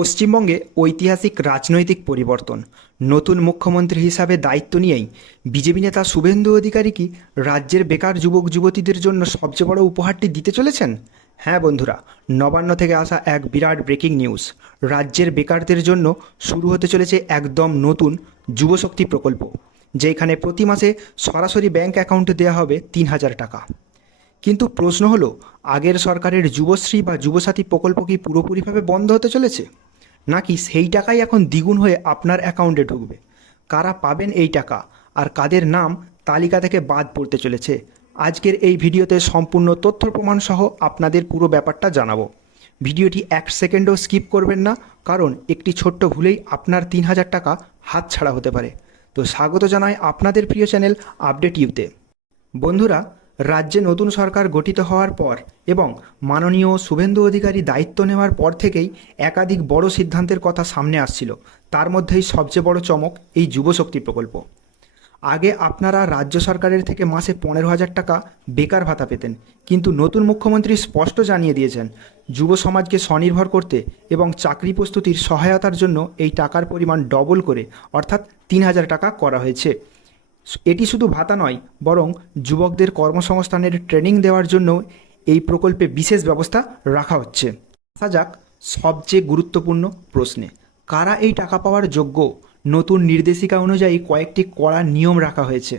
পশ্চিমবঙ্গে ঐতিহাসিক রাজনৈতিক পরিবর্তন। নতুন মুখ্যমন্ত্রী হিসাবে দায়িত্ব নিয়েই বিজেপি নেতা শুভেন্দু অধিকারী কি রাজ্যের বেকার যুবক যুবতীদের জন্য সবচেয়ে বড় উপহারটি দিতে চলেছেন? হ্যাঁ বন্ধুরা, নবান্ন থেকে আসা এক বিরাট ব্রেকিং নিউজ। রাজ্যের বেকারদের জন্য শুরু হতে চলেছে একদম নতুন যুবশক্তি প্রকল্প, যেখানে প্রতি মাসে সরাসরি ব্যাংক অ্যাকাউন্টে দেওয়া হবে ৩,০০০ টাকা। কিন্তু প্রশ্ন হলো, আগের সরকারের যুবশ্রী বা যুবসাথী প্রকল্প কি পুরোপুরিভাবে বন্ধ হতে চলেছে, নাকি সেই টাকাই এখন দ্বিগুণ হয়ে আপনার অ্যাকাউন্টে ঢুকবে? কারা পাবেন এই টাকা আর কাদের নাম তালিকা থেকে বাদ পড়তে চলেছে, আজকের এই ভিডিওতে সম্পূর্ণ তথ্য প্রমাণ সহ আপনাদের পুরো ব্যাপারটা জানাবো। ভিডিওটি এক সেকেন্ডও স্কিপ করবেন না, কারণ একটি ছোট্ট ভুলেই আপনার ৩,০০০ টাকা হাতছাড়া হতে পারে। তো স্বাগত জানাই আপনাদের প্রিয় চ্যানেল আপডেট ইউতে। বন্ধুরা, রাজ্যে নতুন সরকার গঠিত হওয়ার পর এবং মাননীয় শুভেন্দু অধিকারী দায়িত্ব নেওয়ার পর থেকেই একাধিক বড় সিদ্ধান্তের কথা সামনে আসছিল। তার মধ্যেই সবচেয়ে বড় চমক এই যুবশক্তি প্রকল্প। আগে আপনারা রাজ্য সরকারের থেকে মাসে ১৫,০০০ টাকা বেকার ভাতা পেতেন, কিন্তু নতুন মুখ্যমন্ত্রী স্পষ্ট জানিয়ে দিয়েছেন যুব সমাজকে স্বনির্ভর করতে এবং চাকরি প্রস্তুতির সহায়তার জন্য এই টাকার পরিমাণ ডবল করে অর্থাৎ ৩,০০০ টাকা করা হয়েছে। এটি শুধু ভাতা নয়, বরং যুবকদের কর্মসংস্থানের ট্রেনিং দেওয়ার জন্য এই প্রকল্পে বিশেষ ব্যবস্থা রাখা হচ্ছে। আসা যাক সবচেয়ে গুরুত্বপূর্ণ প্রশ্নে, কারা এই টাকা পাওয়ার যোগ্য? নতুন নির্দেশিকা অনুযায়ী কয়েকটি কড়া নিয়ম রাখা হয়েছে।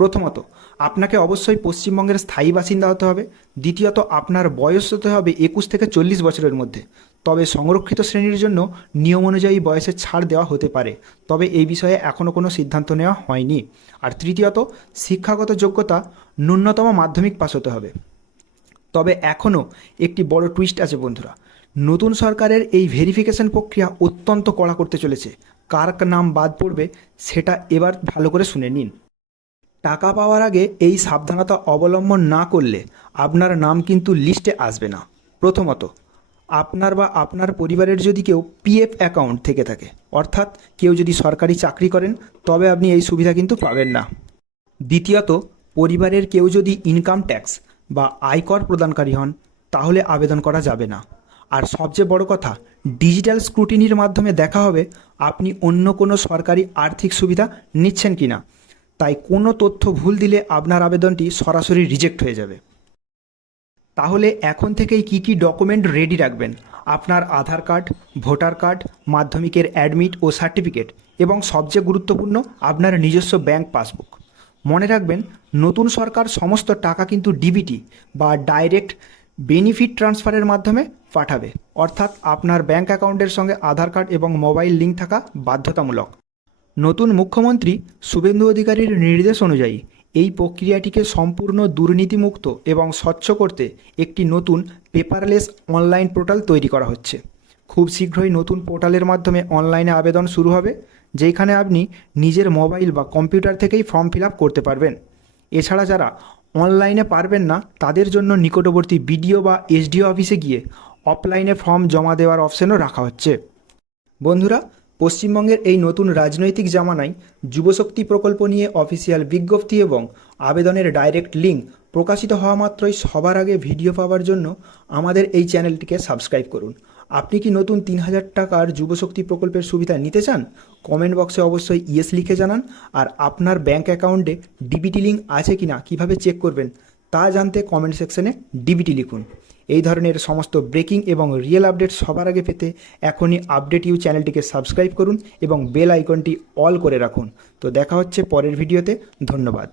প্রথমত, আপনাকে অবশ্যই পশ্চিমবঙ্গের স্থায়ী বাসিন্দা হতে হবে। দ্বিতীয়ত, আপনার বয়স হতে হবে ২১ থেকে ৪০ বছরের মধ্যে। তবে সংরক্ষিত শ্রেণীর জন্য নিয়ম অনুযায়ী বয়সে ছাড় দেওয়া হতে পারে, তবে এই বিষয়ে এখনও কোনো সিদ্ধান্ত নেওয়া হয়নি। আর তৃতীয়ত, শিক্ষাগত যোগ্যতা ন্যূনতম মাধ্যমিক পাস হতে হবে। তবে এখনও একটি বড় টুইস্ট আছে বন্ধুরা, নতুন সরকারের এই ভেরিফিকেশন প্রক্রিয়া অত্যন্ত কড়া করতে চলেছে। কার নাম বাদ পড়বে সেটা এবার ভালো করে শুনে নিন। টাকা পাওয়ার আগে এই সাবধানতা অবলম্বন না করলে আপনার নাম কিন্তু লিস্টে আসবে না। প্রথমত, আপনার বা আপনার পরিবারের যদি কেউ পিএফ অ্যাকাউন্ট থেকে থাকে, অর্থাৎ কেউ যদি সরকারি চাকরি করেন, তবে আপনি এই সুবিধা কিন্তু পাবেন না। দ্বিতীয়ত, পরিবারের কেউ যদি ইনকাম ট্যাক্স বা আয়কর প্রদানকারী হন, তাহলে আবেদন করা যাবে না। আর সবচেয়ে বড় কথা, ডিজিটাল স্ক্রুটিনির মাধ্যমে দেখা হবে আপনি অন্য কোনো সরকারি আর্থিক সুবিধা নিচ্ছেন কিনা। তাই কোনো তথ্য ভুল দিলে আপনার আবেদনটি সরাসরি রিজেক্ট হয়ে যাবে। তাহলে এখন থেকেই কি কি ডকুমেন্ট রেডি রাখবেন? আপনার আধার কার্ড, ভোটার কার্ড, মাধ্যমিকের অ্যাডমিট ও সার্টিফিকেট, এবং সবচেয়ে গুরুত্বপূর্ণ আপনার নিজস্ব ব্যাংক পাসবুক। মনে রাখবেন, নতুন সরকার সমস্ত টাকা কিন্তু ডিবিটি বা ডাইরেক্ট বেনিফিট ট্রান্সফারের মাধ্যমে পাঠাবে, অর্থাৎ আপনার ব্যাংক অ্যাকাউন্টের সঙ্গে আধার কার্ড এবং মোবাইল লিঙ্ক থাকা বাধ্যতামূলক। নতুন মুখ্যমন্ত্রী শুভেন্দু অধিকারীর নির্দেশ অনুযায়ী এই প্রক্রিয়াটিকে সম্পূর্ণ দুর্নীতিমুক্ত এবং স্বচ্ছ করতে একটি নতুন পেপারলেস অনলাইন পোর্টাল তৈরি করা হচ্ছে। খুব শীঘ্রই নতুন পোর্টালের মাধ্যমে অনলাইনে আবেদন শুরু হবে, যেখানে আপনি নিজের মোবাইল বা কম্পিউটার থেকেই ফর্ম ফিল আপ করতে পারবেন। এছাড়া যারা অনলাইনে পারবেন না, তাদের জন্য নিকটবর্তী বিডিও বা এসডিও অফিসে গিয়ে অফলাইনে ফর্ম জমা দেওয়ার অপশনও রাখা হচ্ছে। বন্ধুরা, পশ্চিমবঙ্গের এই নতুন রাজনৈতিক জামানায় যুবশক্তি প্রকল্প নিয়ে অফিসিয়াল বিজ্ঞপ্তি এবং আবেদনের ডাইরেক্ট লিঙ্ক প্রকাশিত হওয়া মাত্রই সবার আগে ভিডিও পাওয়ার জন্য আমাদের এই চ্যানেলটিকে সাবস্ক্রাইব করুন। আপনি কি নতুন ৩,০০০ টাকার যুবশক্তি প্রকল্পের সুবিধা নিতে চান? কমেন্ট বক্সে অবশ্যই ইয়েস লিখে জানান। আর আপনার ব্যাংক অ্যাকাউন্টে ডিবিটি লিঙ্ক আছে কিনা কীভাবে চেক করবেন তা জানতে কমেন্ট সেকশনে ডিবিটি লিখুন। এই ধরনের সমস্ত ব্রেকিং এবং রিয়েল আপডেট সবার আগে পেতে এখনই আপডেট ইউ চ্যানেলটিকে সাবস্ক্রাইব করুন এবং বেল আইকনটি অল করে রাখুন। তো দেখা হচ্ছে পরের ভিডিওতে। ধন্যবাদ।